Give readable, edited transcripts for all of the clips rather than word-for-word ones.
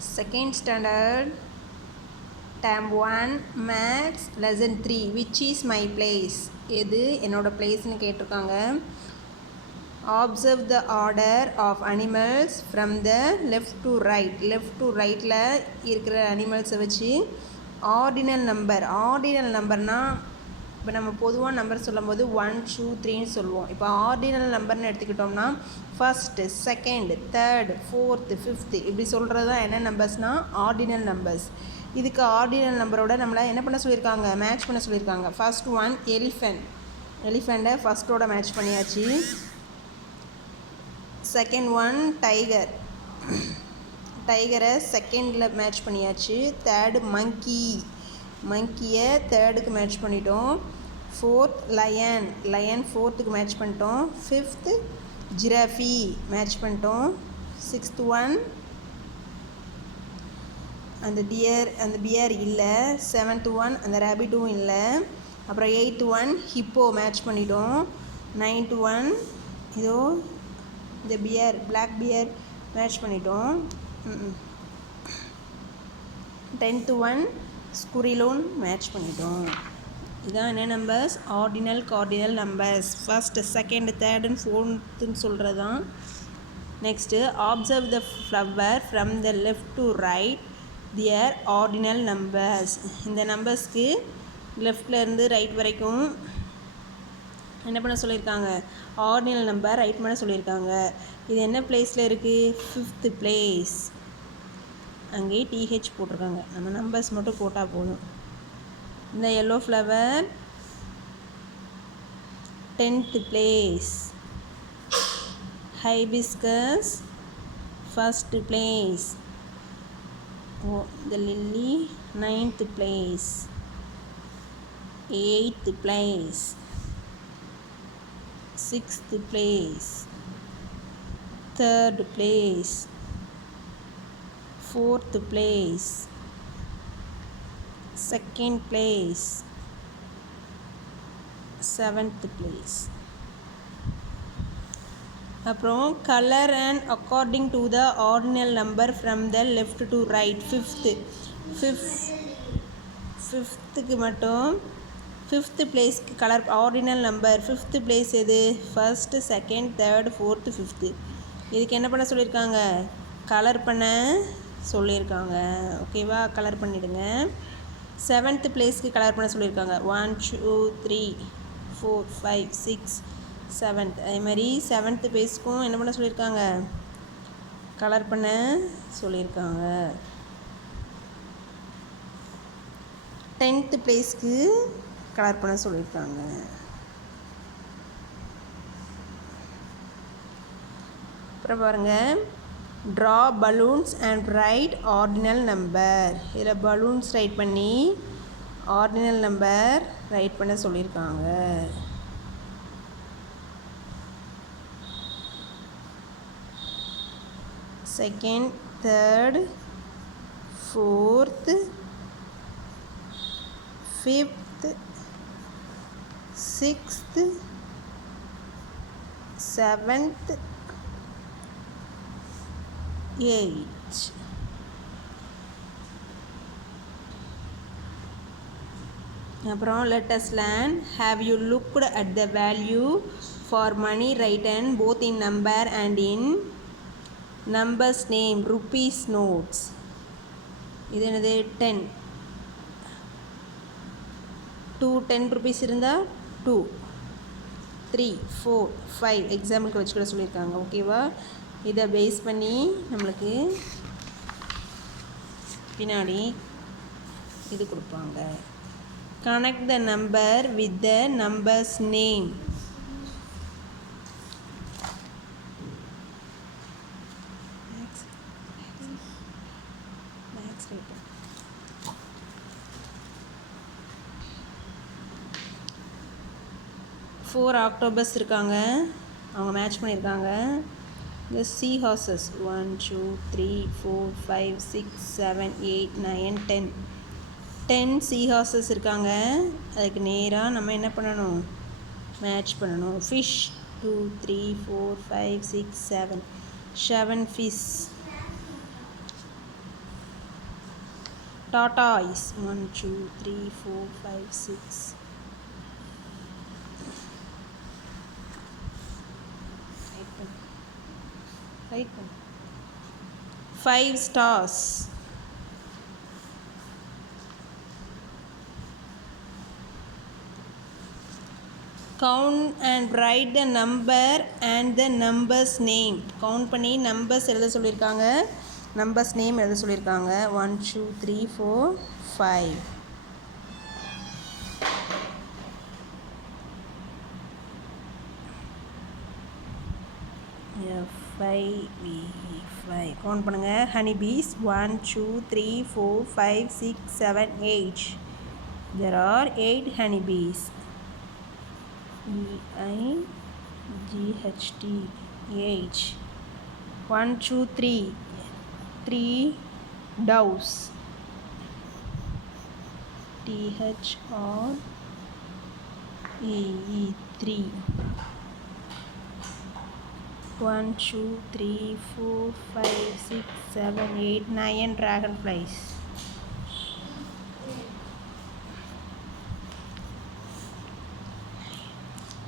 Second standard, term 1, maths, lesson 3, which is my place? எது என்னோட பிளேஸ்னு கேட்டிருக்காங்க. Observe the order of animals from the left to right. left to rightல இருக்கிற அனிமல்ஸை வச்சு ordinal நம்பர்னால் இப்போ நம்ம பொதுவாக நம்பர் சொல்லும்போது 1 2 3ன்னு சொல்லுவோம். இப்போ ஆர்டினல் நம்பர்னு எடுத்துக்கிட்டோம்னா first, second, third, fourth, fifth இப்படி சொல்கிறது தான் என்ன நம்பர்ஸ்னால் ஆர்டினல் நம்பர்ஸ். இதுக்கு ஆர்டினல் நம்பரோட நம்மளை என்ன பண்ண சொல்லியிருக்காங்க, மேட்ச் பண்ண சொல்லியிருக்காங்க. ஃபர்ஸ்ட் ஒன் எலிஃபெண்ட்டை ஃபஸ்ட்டோட மேட்ச் பண்ணியாச்சு. செகண்ட் ஒன் டைகரை செகண்டில் மேட்ச் பண்ணியாச்சு. தேர்டு மங்கியை தேர்டுக்கு மேட்ச் பண்ணிட்டோம். ஃபோர்த் லயன் ஃபோர்த்துக்கு மேட்ச் பண்ணிட்டோம். ஃபிஃப்த்து ஜிராஃபி மேட்ச் பண்ணிட்டோம். சிக்ஸ்த் ஒன் அந்த பியர் இல்லை. செவன்த் ஒன் அந்த ரேபிட்டும் இல்லை. அப்புறம் எயித்து ஒன் ஹிப்போ மேட்ச் பண்ணிட்டோம். நைன்த்து ஒன் இதோ இந்த பிளாக் பியர் மேட்ச் பண்ணிட்டோம். 10th ஒன் ஸ்குரிலோன் மேட்ச் பண்ணிட்டோம். இதான் என்ன numbers, ordinal cardinal numbers. First, second, third and ஃபோர்த்துன்னு சொல்கிறது தான். Next, observe the flower from the left to right their ordinal numbers. இந்த நம்பர்ஸ்க்கு லெஃப்ட்லேருந்து ரைட் வரைக்கும் என்ன பண்ண சொல்லியிருக்காங்க, ஆர்டினல் நம்பர் ரைட் பண்ண சொல்லியிருக்காங்க. இது என்ன பிளேஸில் இருக்குது, 5th பிளேஸ். அங்கேயே டிஹெச் போட்டிருக்காங்க, நம்ம நம்பர்ஸ் மட்டும் போட்டால் போதும். இந்த yellow flower 10th place. Hibiscus 1st place. இந்த lily 9th place. 8th place. 6th place. 3rd place. 4th place. 2nd place. 7th place. அப்புறம் colour and according to the ordinal number from the left to right. ஃபிஃப்த்துக்கு மட்டும் 5th பிளேஸ்க்கு colour ordinal number. 5th place எது, first, second, third, fourth, fifth. இதுக்கு என்ன பண்ண சொல்லியிருக்காங்க, colour பண்ண சொல்லியிருக்காங்க. ஓகேவா, கலர் பண்ணிவிடுங்க. 7th பிளேஸ்க்கு கலர் பண்ண சொல்லியிருக்காங்க. 1 2 3 4 5 6 7. அதே மாதிரி 7th பிளேஸ்க்கும் என்ன பண்ண சொல்லியிருக்காங்க, கலர் பண்ண சொல்லியிருக்காங்க. 10th பிளேஸ்க்கு கலர் பண்ண சொல்லியிருக்காங்க. அப்புறம் பாருங்கள், draw balloons and right ordinal number. இதில் பலூன்ஸ் ரைட் பண்ணி ஆர்டினல் நம்பர் ரைட் பண்ண சொல்லியிருக்காங்க. Second, third, fourth, 5th, 6th, 7th, 8th. அப்புறம் let us learn. Have you looked at the value for money written both in number and in numbers name rupees notes? இது என்னது, 10. 10 rupees இருந்தால் 2 3 4 5 எக்ஸாம்பிளுக்கு வச்சுக்கிட சொல்லியிருக்காங்க. ஓகேவா, இதை பேஸ் பண்ணி நம்மளுக்கு பின்னாடி இது கொடுப்பாங்க. Connect the number with the numbers name. Four octopus இருக்காங்க, அவங்க மேட்ச் பண்ணியிருக்காங்க. இந்த சீ ஹார்சஸ் 1 2 3 4 5 6 7 8 9 10 சீ ஹார்சஸ் இருக்காங்க. அதுக்கு நேராக நம்ம என்ன பண்ணணும், மேட்ச் பண்ணணும். Fish 2 3 4 5 6 7 fish. Tortoise. 1, 2, 3, 4, 5, 6. Right. 5 stars. Count and write the number and the number's name. Count பண்ணி numbers எழுத சொல்லியிருக்காங்க, numbers name எழுத சொல்லியிருக்காங்க. 1, 2, 3, 4, 5. F5 கவுண்ட் பண்ணுங்க. Honey piece 1, 2, 3, 4, 5, 6, 7, 8. There are 8 honey bees. EIGHT 8. 1, 2, 3. 3 doves. THREE 3. 1, 2, 3, 4, 5, 6, 7, 8, 9 dragonflies.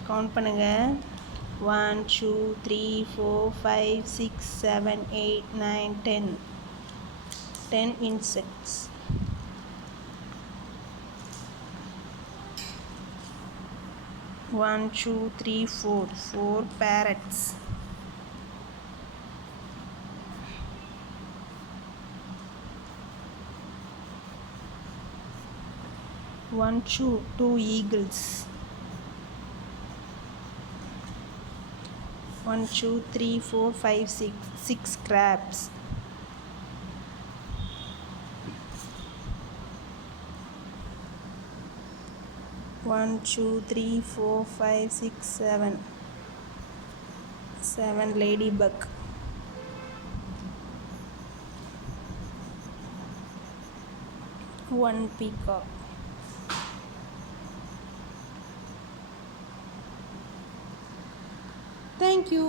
Count பண்ணுங்க. 1, 2, 3, 4, 5, 6, 7, 8, 9, 10. 10 insects. 1, 2, 3, 4. 4 parrots. 1, 2 eagles. 1, 2, 3, 4, 5, 6 crabs. 1, 2, 3, 4, 5, 6, 7. 7 ladybug. 1 peacock. Thank you.